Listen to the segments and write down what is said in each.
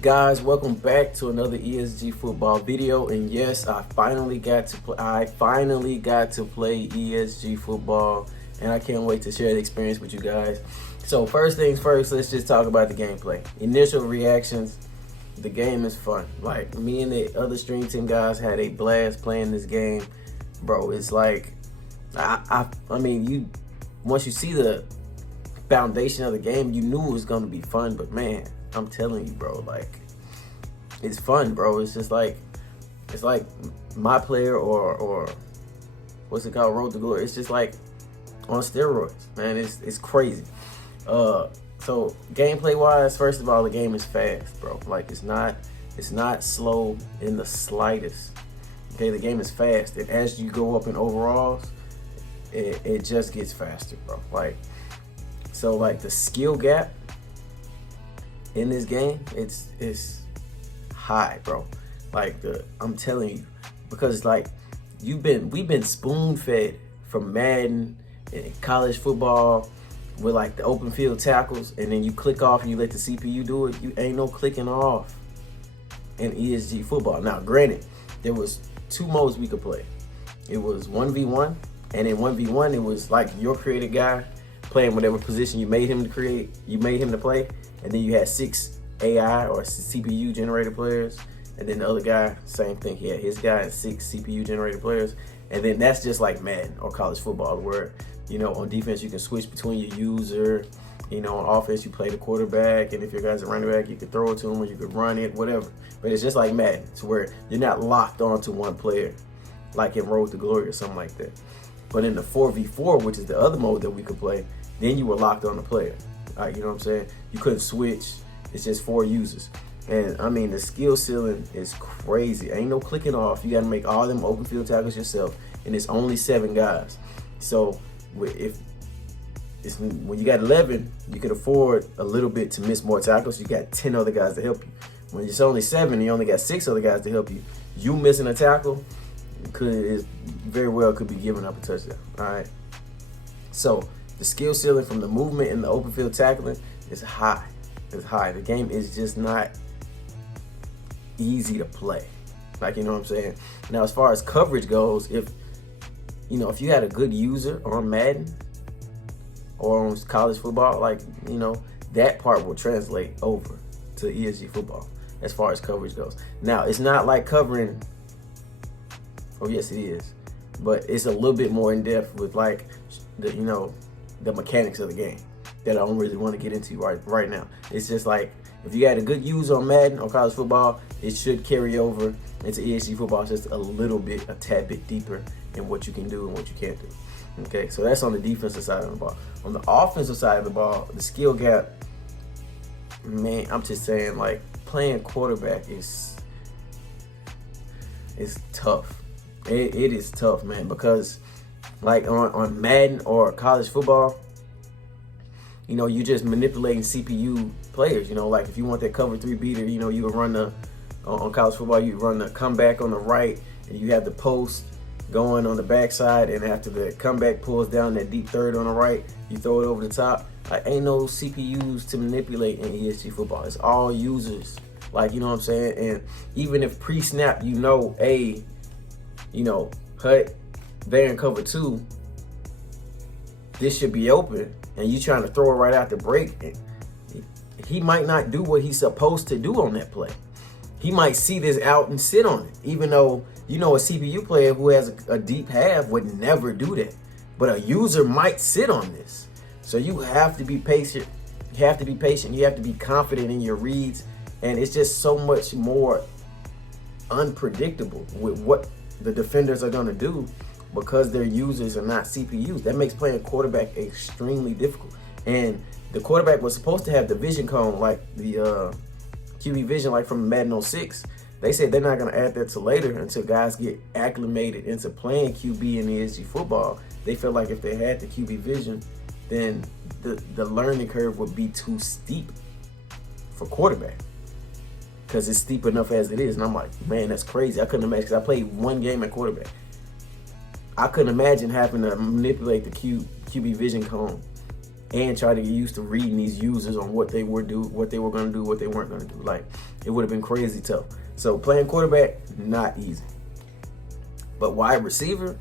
Guys, welcome back to another ESG football video. And yes, I finally got to play ESG football, and I can't wait to share the experience with you guys. So first things first, let's just talk about the gameplay. Initial reactions. The game is fun. Like, me and the other stream team guys had a blast playing this game, bro. It's like, I mean, once you see the foundation of the game, you knew it was gonna be fun. But man, I'm telling you, bro, like, it's fun, bro. It's just like, it's like my player or what's it called, Road to Glory. It's just like on steroids, man. It's crazy. So gameplay wise, first of all, the game is fast, bro. Like, it's not slow in the slightest. Okay, the game is fast, and as you go up in overalls, it just gets faster, bro. Like, so like the skill gap in this game, it's high, bro. Like, I'm telling you, because like we've been spoon fed from Madden and college football with like the open field tackles, and then you click off and you let the CPU do it. You ain't no clicking off in ESG football. Now, granted, there was two modes we could play. It was 1v1, and in 1v1 it was like your created guy playing whatever position you made him to play, and then you had 6 AI or CPU generated players, and then the other guy, same thing. He had his guy and 6 CPU generated players, and then that's just like Madden or college football, where, you know, on defense you can switch between your user. You know, on offense you play the quarterback, and if your guy's a running back, you could throw it to him or you could run it, whatever. But it's just like Madden, to where you're not locked onto one player like in Road to Glory or something like that. But in the 4v4, which is the other mode that we could play, then you were locked on the player. Like, you know what I'm saying? You couldn't switch. It's just 4 users. And I mean, the skill ceiling is crazy. Ain't no clicking off. You got to make all them open field tackles yourself, and it's only 7 guys. So when you got 11, you can afford a little bit to miss more tackles. You got 10 other guys to help you. When it's only 7, you only got 6 other guys to help you. You missing a tackle very well could be giving up a touchdown. All right. So the skill ceiling from the movement and the open field tackling is high. It's high. The game is just not easy to play. Like, you know what I'm saying? Now, as far as coverage goes, if you had a good user on Madden or on college football, like, you know, that part will translate over to ESG football as far as coverage goes. Now, it's not like covering, oh yes it is, but it's a little bit more in depth with like the mechanics of the game that I don't really want to get into right now. It's just like, if you got a good user on Madden or college football, it should carry over into ESG football just a tad bit deeper in what you can do and what you can't do. Okay, so that's on the defensive side of the ball. On the offensive side of the ball, the skill gap, man, I'm just saying, like, playing quarterback is tough. It is tough, man, because like on Madden or college football, you know, you just manipulating CPU players. You know, like if you want that cover 3 beater, you know, you would run on college football, you run the comeback on the right, and you have the post going on the backside, and after the comeback pulls down that deep third on the right, you throw it over the top. Like, ain't no CPUs to manipulate in ESG football. It's all users. Like, you know what I'm saying? And even if pre-snap, Hut, they're in cover 2, this should be open, and you trying to throw it right out the break, he might not do what he's supposed to do on that play. He might see this out and sit on it, even though, you know, a CPU player who has a deep half would never do that. But a user might sit on this. So you have to be patient. You have to be patient. You have to be confident in your reads. And it's just so much more unpredictable with what the defenders are going to do, because their users are not CPUs. That makes playing quarterback extremely difficult. And the quarterback was supposed to have the vision cone, like the QB vision, like from Madden 06. They said they're not going to add that to later until guys get acclimated into playing QB in ESG football. They feel like if they had the QB vision, then the learning curve would be too steep for quarterback, because it's steep enough as it is. And I'm like, man, that's crazy. I couldn't imagine, because I played 1 game at quarterback. I couldn't imagine having to manipulate the QB vision cone and try to get used to reading these users on what they were going to do, what they weren't going to do. Like, it would have been crazy tough. So playing quarterback, not easy. But wide receiver,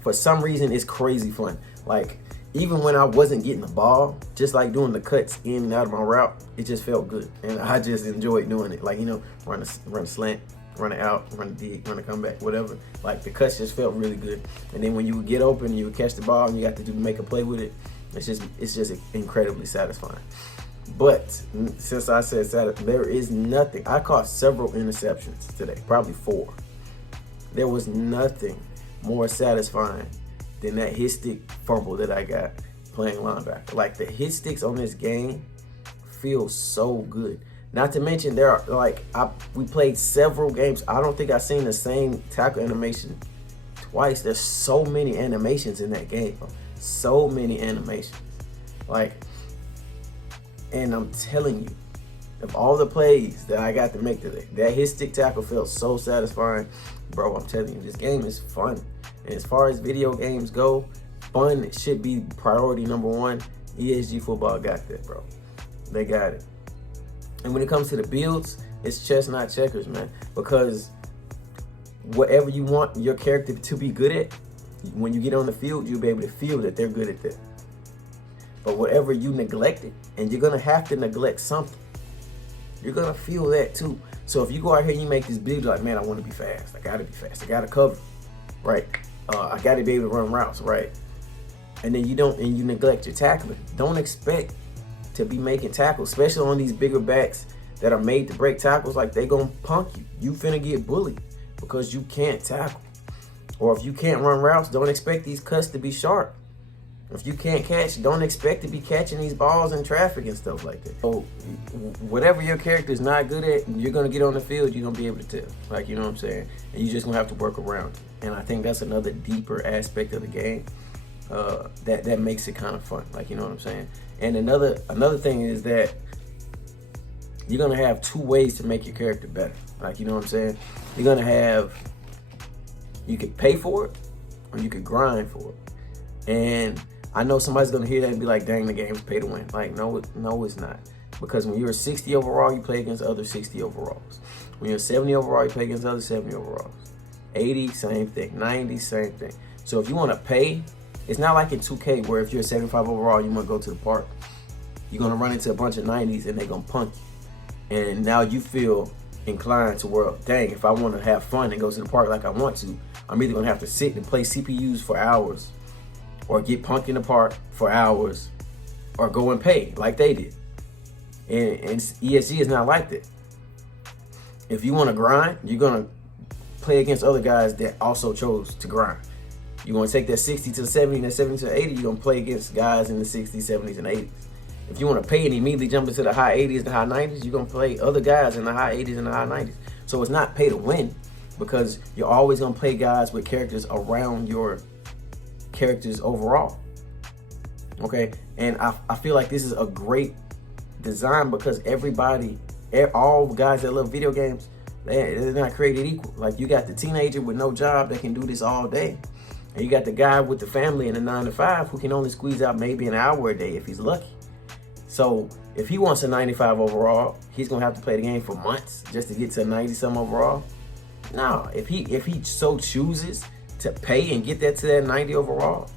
for some reason, it's crazy fun. Like, even when I wasn't getting the ball, just like doing the cuts in and out of my route, it just felt good. And I just enjoyed doing it. Like, run a slant, run it out, run a dig, run a comeback, whatever. Like, the cuts just felt really good. And then when you would get open, you would catch the ball and you got to make a play with it. It's just incredibly satisfying. But since I said there is nothing. I caught several interceptions today, probably 4. There was nothing more satisfying than that hit stick fumble that I got playing linebacker. Like, the hit sticks on this game feel so good. Not to mention, we played several games. I don't think I've seen the same tackle animation twice. There's so many animations in that game. So many animations. And I'm telling you, of all the plays that I got to make today, that hit stick tackle felt so satisfying. Bro, I'm telling you, this game is fun. And as far as video games go, fun should be priority number 1. ESG football got that, bro. They got it. And when it comes to the builds, it's chess, not checkers, man. Because whatever you want your character to be good at, when you get on the field, you'll be able to feel that they're good at that. But whatever you neglected, and you're going to have to neglect something, you're going to feel that too. So if you go out here and you make this build, like, man, I want to be fast. I got to be fast. I got to cover, right? I got to be able to run routes, right? And then you neglect your tackling. Don't expect to be making tackles, especially on these bigger backs that are made to break tackles. Like, they going to punk you. You finna get bullied because you can't tackle. Or if you can't run routes, don't expect these cuts to be sharp. If you can't catch, don't expect to be catching these balls in traffic and stuff like that. So whatever your character is not good at, you're going to get on the field, you're going to be able to tell. Like, you know what I'm saying? And you're just going to have to work around it. And I think that's another deeper aspect of the game that makes it kind of fun. Like, you know what I'm saying? And another thing is that you're going to have 2 ways to make your character better. Like, you know what I'm saying? You're going to have, you could pay for it or you could grind for it. And I know somebody's going to hear that and be like, dang, the game's pay to win. Like, no, it's not. Because when you're a 60 overall, you play against other 60 overalls. When you're 70 overall, you play against other 70 overalls. 80, same thing. 90, same thing. So if you want to pay, it's not like in 2K where if you're a 75 overall, you want to go to the park. You're going to run into a bunch of 90s and they're going to punk you. And now you feel inclined to, well, dang, if I want to have fun and go to the park like I want to, I'm either going to have to sit and play CPUs for hours, or get punked in the park for hours, or go and pay like they did. And ESG is not like that. If you want to grind, you're going to play against other guys that also chose to grind. You're going to take that 60 to the 70 and that 70 to the 80, you're going to play against guys in the 60s, 70s, and 80s. If you want to pay and immediately jump into the high 80s and high 90s, you're going to play other guys in the high 80s and the high 90s. So it's not pay to win, because you're always going to play guys with characters around your characters overall. Okay, and I feel like this is a great design because all guys that love video games, they're not created equal. Like, you got the teenager with no job that can do this all day, and you got the guy with the family and a 9 to 5 who can only squeeze out maybe an hour a day if he's lucky. So if he wants a 95 overall, he's gonna have to play the game for months just to get to a 90-some overall. No, if he so chooses to pay and get that to that 90 overall,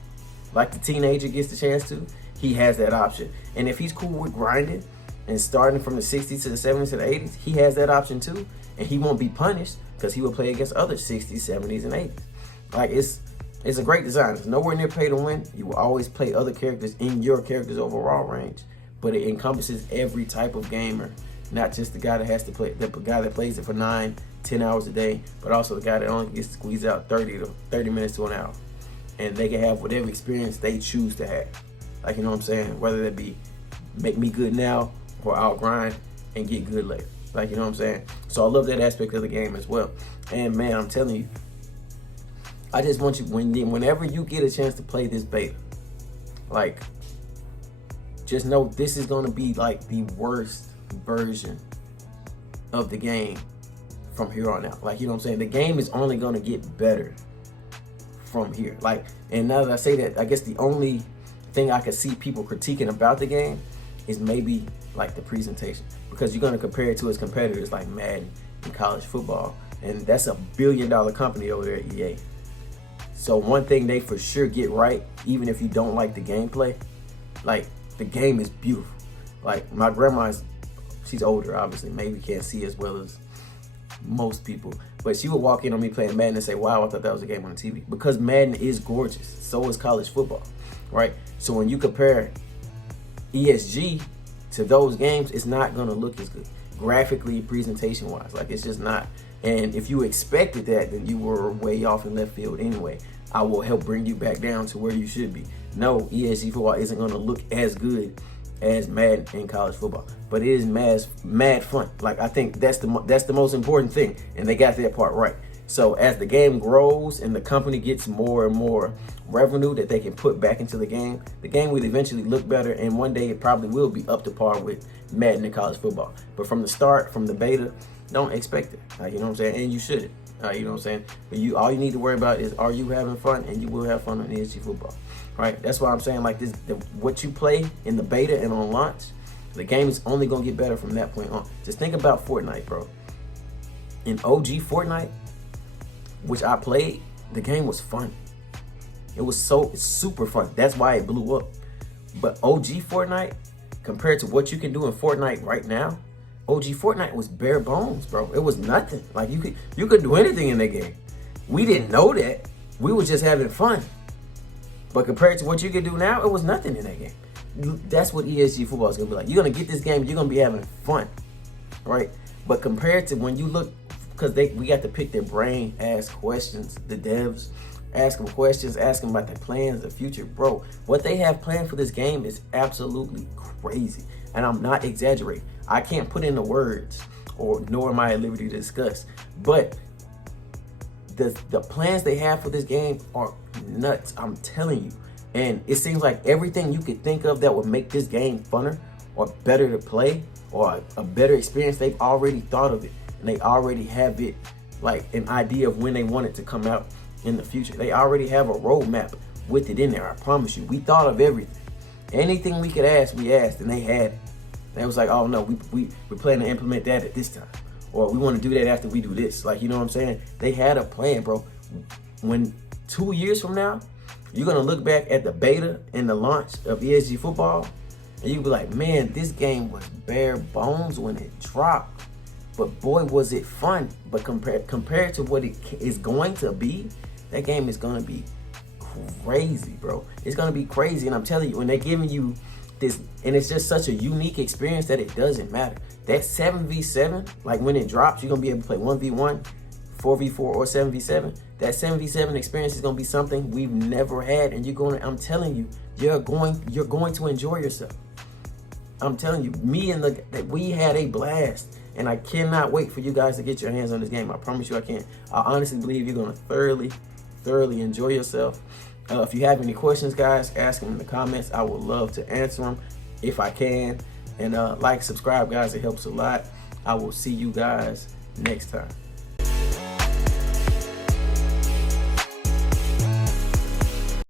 like the teenager gets the chance to, he has that option. And if he's cool with grinding and starting from the 60s to the 70s to the 80s, he has that option too. And he won't be punished because he will play against other 60s, 70s, and 80s. Like, it's a great design. It's nowhere near pay to win. You will always play other characters in your character's overall range, but it encompasses every type of gamer, not just the guy that has to play, the guy that plays it for 9, 10 hours a day, but also the guy that only gets to squeeze out 30 minutes to an hour. And they can have whatever experience they choose to have. Like, you know what I'm saying? Whether that be make me good now or I'll grind and get good later. Like, you know what I'm saying? So I love that aspect of the game as well. And man, I'm telling you, I just want you, whenever you get a chance to play this beta, like, just know this is gonna be like the worst version of the game from here on out. Like, you know what I'm saying? The game is only gonna get better from here. Like, and now that I say that, I guess the only thing I could see people critiquing about the game is maybe like the presentation, because you're going to compare it to its competitors like Madden in college football, and that's $1 billion company over there at EA. So one thing they for sure get right, even if you don't like the gameplay, like the game is beautiful. Like my grandma's, she's older, obviously, maybe can't see as well as most people, but she would walk in on me playing Madden and say, wow, I thought that was a game on the TV, because Madden is gorgeous. So is college football, right? So when you compare ESG to those games, it's not gonna look as good graphically, presentation wise. Like, it's just not. And if you expected that, then you were way off in left field anyway. I will help bring you back down to where you should be. No, ESG football isn't gonna look as good as Madden in college football, but it is mad fun. Like, I think that's the most important thing, and they got that part right. So as the game grows and the company gets more and more revenue that they can put back into the game will eventually look better, and one day it probably will be up to par with Madden in college football. But from the start, from the beta, don't expect it. You know what I'm saying? And you shouldn't. You know what I'm saying? But all you need to worry about is, are you having fun? And you will have fun on ESG football, right? That's why I'm saying, like, this, what you play in the beta and on launch, the game is only gonna get better from that point on. Just think about Fortnite, bro. In OG Fortnite, which I played, the game was fun. It was super fun. That's why it blew up. But OG Fortnite, compared to what you can do in Fortnite right now, OG Fortnite was bare bones, bro. It was nothing. Like, you could do anything in that game. We didn't know that. We was just having fun. But compared to what you can do now, it was nothing in that game. That's what ESG football is gonna be like. You're gonna get this game, you're gonna be having fun, right? But compared to when you look, because we got to pick their brain, ask questions, the devs, ask them questions, ask them about their plans, the future. Bro, what they have planned for this game is absolutely crazy. And I'm not exaggerating. I can't put into words, nor am I at liberty to discuss. But the plans they have for this game are nuts, I'm telling you. And it seems like everything you could think of that would make this game funner or better to play or a better experience, they've already thought of it. And they already have it, like, an idea of when they want it to come out in the future. They already have a roadmap with it in there. I promise you. We thought of everything. Anything we could ask, we asked, and they had it. They was like, oh no, we plan to implement that at this time, or we want to do that after we do this. Like, you know what I'm saying? They had a plan, bro. When 2 years from now, you're gonna look back at the beta and the launch of ESG football, and you'll be like, man, this game was bare bones when it dropped. But boy, was it fun. But compared to what it is going to be, that game is going to be crazy, bro. It's going to be crazy. And I'm telling you, when they're giving you this, and it's just such a unique experience that it doesn't matter. That 7v7, like when it drops, you're going to be able to play 1v1, 4v4, or 7v7. That 7v7 experience is going to be something we've never had. And I'm telling you, you're going to enjoy yourself. I'm telling you, we had a blast. And I cannot wait for you guys to get your hands on this game. I promise you I can. I honestly believe you're going to thoroughly enjoy yourself. If you have any questions, guys, ask them in the comments. I would love to answer them if I can. And like, subscribe, guys. It helps a lot. I will see you guys next time.